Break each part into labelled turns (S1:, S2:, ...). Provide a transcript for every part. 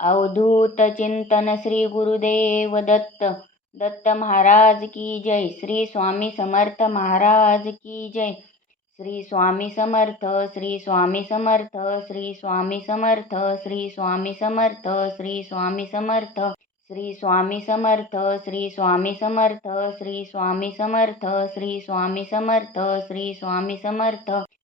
S1: अवधूत चिंतन श्री गुरुदेव दत्त दत्त महाराज की जय श्री स्वामी समर्थ महाराज की जय श्री स्वामी समर्थ श्री स्वामी समर्थ श्री स्वामी समर्थ श्री स्वामी समर्थ श्री स्वामी समर्थ श्री स्वामी समर्थ श्री स्वामी समर्थ श्री स्वामी समर्थ श्री स्वामी समर्थ श्री स्वामी समर्थ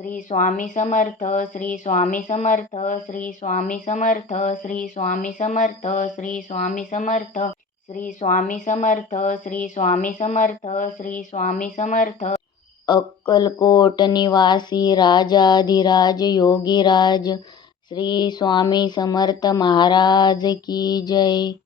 S1: श्री स्वामी समर्थ श्री स्वामी समर्थ श्री स्वामी समर्थ श्री स्वामी समर्थ श्री स्वामी समर्थ श्री स्वामी समर्थ श्री स्वामी समर्थ श्री स्वामी समर्थ
S2: अक्कलकोट निवासी राजाधिराज योगीराज श्री स्वामी समर्थ महाराज की जय